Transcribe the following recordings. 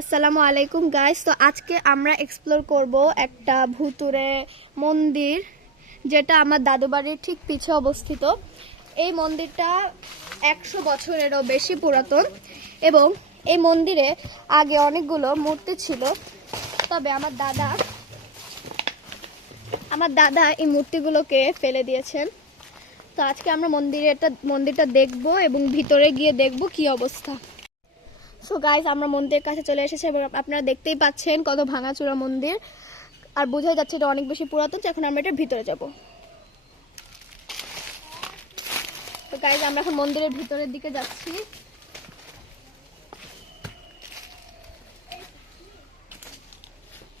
আসসালামু আলাইকুম গাইস। তো আজকে আমরা এক্সপ্লোর করব একটা ভুতুরে মন্দির, যেটা আমার দাদু বাড়ির ঠিক পিছে অবস্থিত। এই মন্দিরটা 100 বছরেরও বেশি পুরাতন এবং এই মন্দিরে আগে অনেকগুলো মূর্তি ছিল। তবে আমার দাদা এই মূর্তিগুলোকে ফেলে দিয়েছেন। তো আজকে আমরা মন্দিরটা দেখব এবং ভিতরে গিয়ে দেখব কি অবস্থা। সো গাইস, আমরা মন্দিরের কাছে চলে এসেছি এবং আপনারা দেখতেই পাচ্ছেন কত ভাঙাচোরা মন্দির, আর বোঝাই যাচ্ছে এটা অনেক বেশি পুরাতন। এখন আমরা এটার ভিতরে যাব। তো গাইস, আমরা এখন মন্দিরের ভিতরের দিকে যাচ্ছি।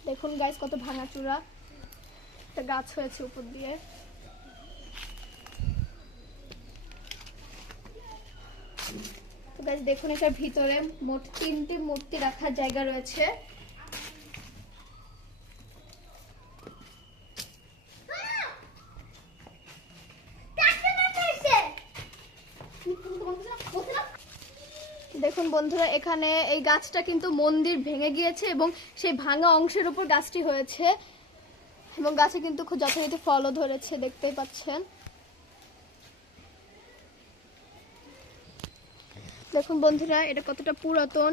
দেখুন গাইস, কত ভাঙাচোরা, একটা গাছ হয়েছে উপর দিয়ে। তো গাইস দেখুন, এটার ভিতরে মোট 3টি মূর্তি রাখার জায়গা রয়েছে। দেখুন বন্ধুরা, এখানে এই গাছটা কিন্তু মন্দির ভেঙে গিয়েছে এবং সেই ভাঙা অংশের উপর গাছটি হয়েছে এবং গাছে কিন্তু খুব যথারীতি ফলও ধরেছে, দেখতেই পাচ্ছেন। দেখুন বন্ধুরা, এটা কতটা পুরাতন,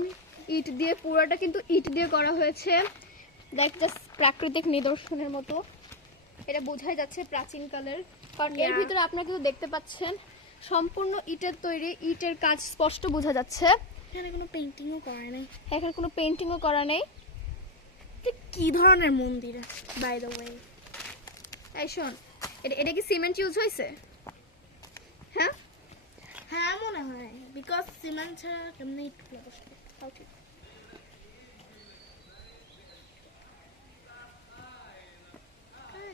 পুরাটা কিন্তু ইট দিয়ে করা হয়েছে। দেখ, জাস্ট প্রাকৃতিক নিদর্শনের মতো। এটা বোঝাই যাচ্ছে প্রাচীনকালের, কারণ এর ভিতরে আপনারা কিন্তু দেখতে পাচ্ছেন সম্পূর্ণ ইটের তৈরি, ইটের কাজ স্পষ্ট বোঝা যাচ্ছে। এখানে কোনো পেইন্টিংও করা নেই। এখানে কোনো পেইন্টিংও করা নেই। কি ধরনের মন্দির বাই দ্য ওয়ে? এই শোন, এটা কি সিমেন্ট ইউজ হয়েছে? হ্যাঁ হ্যাঁ মনে হয়, বিকজ সিমেন্ট ছাড়া কেমনে ইট বসবে। ওকে।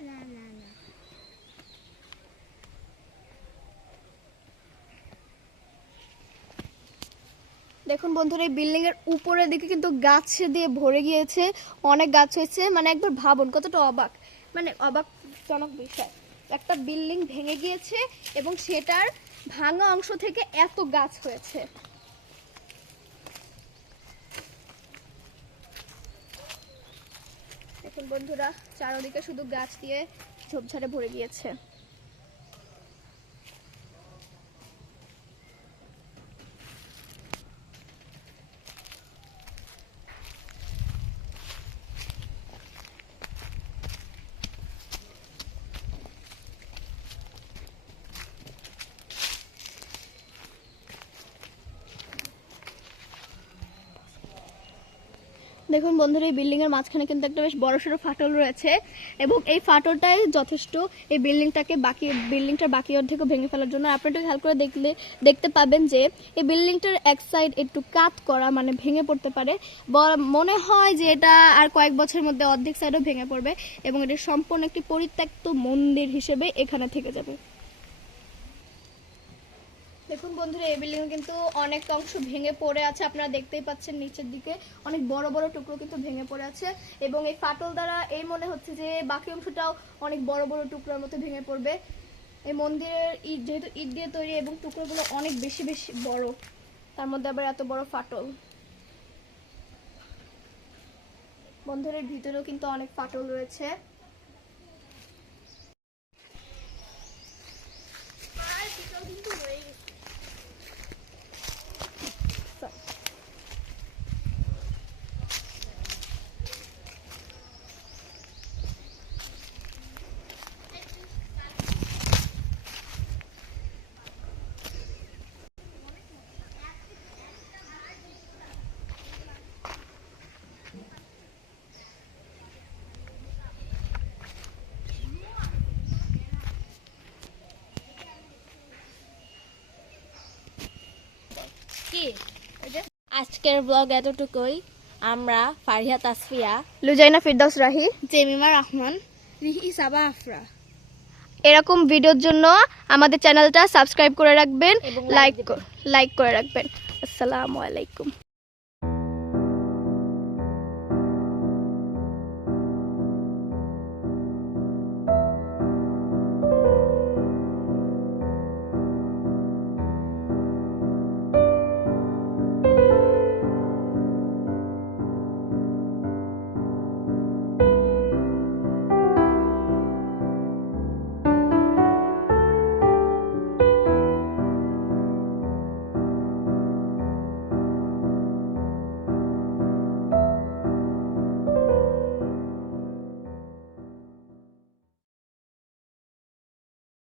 না না না, দেখুন বন্ধুরা, এই বিল্ডিং এর উপরের দিকে কিন্তু গাছ দিয়ে ভরে গিয়েছে, অনেক গাছ হয়েছে। মানে একবার ভাবুন কতটা অবাকজনক বিষয়। একটা বিল্ডিং ভেঙে গিয়েছে এবং সেটার ভাঙা অংশ থেকে এত গাছ হয়েছে। দেখুন বন্ধুরা, চারদিকে শুধু গাছ দিয়ে ঝোপঝাড়ে ভরে গিয়েছে। দেখুন বন্ধুরা, এই বিল্ডিং এর মাঝখানে কিন্তু একটা বেশ বড়সড় ফাটল রয়েছে এবং এই ফাটলটাই যথেষ্ট এই বিল্ডিংটার বাকি অর্ধেকও ভেঙে ফেলার জন্য। আপনি একটু খেয়াল করে দেখতে পাবেন যে এই বিল্ডিংটার এক সাইড একটু কাত করা, মানে ভেঙে পড়তে পারে। মনে হয় যে এটা আর কয়েক বছরের মধ্যে অর্ধেক সাইডও ভেঙে পড়বে এবং এটা সম্পূর্ণ একটি পরিত্যক্ত মন্দির হিসেবে এখানে থেকে যাবে। দেখুন বন্ধুরা, এই বিল্ডিং কিন্তু অনেক অংশ ভেঙে পড়ে আছে, আপনারা দেখতেই পাচ্ছেন নিচের দিকে অনেক বড় বড় টুকরো কিন্তু ভেঙে পড়ে আছে এবং এই ফাটল দ্বারা এই মনে হচ্ছে যে বাকি অংশটাও অনেক বড় বড় টুকরোর মতো ভেঙে পড়বে। এই মন্দিরের যেহেতু ইট দিয়ে তৈরি এবং টুকরোগুলো অনেক বেশি বেশি বড়, তার মধ্যে আবার এত বড় ফাটল। মন্দিরের ভিতরেও কিন্তু অনেক ফাটল রয়েছে। আজকের ব্লগ এতটুকুই। আমরা ফারিহা তাসফিয়া, লুজাইনা ফিরদাউস রাহি, জেমিমা রহমান, রিহি সাবা আফরা এরকম ভিডিওর জন্য আমাদের চ্যানেলটা সাবস্ক্রাইব করে রাখবেন, এবং লাইক করে রাখবেন। আসসালামু আলাইকুম।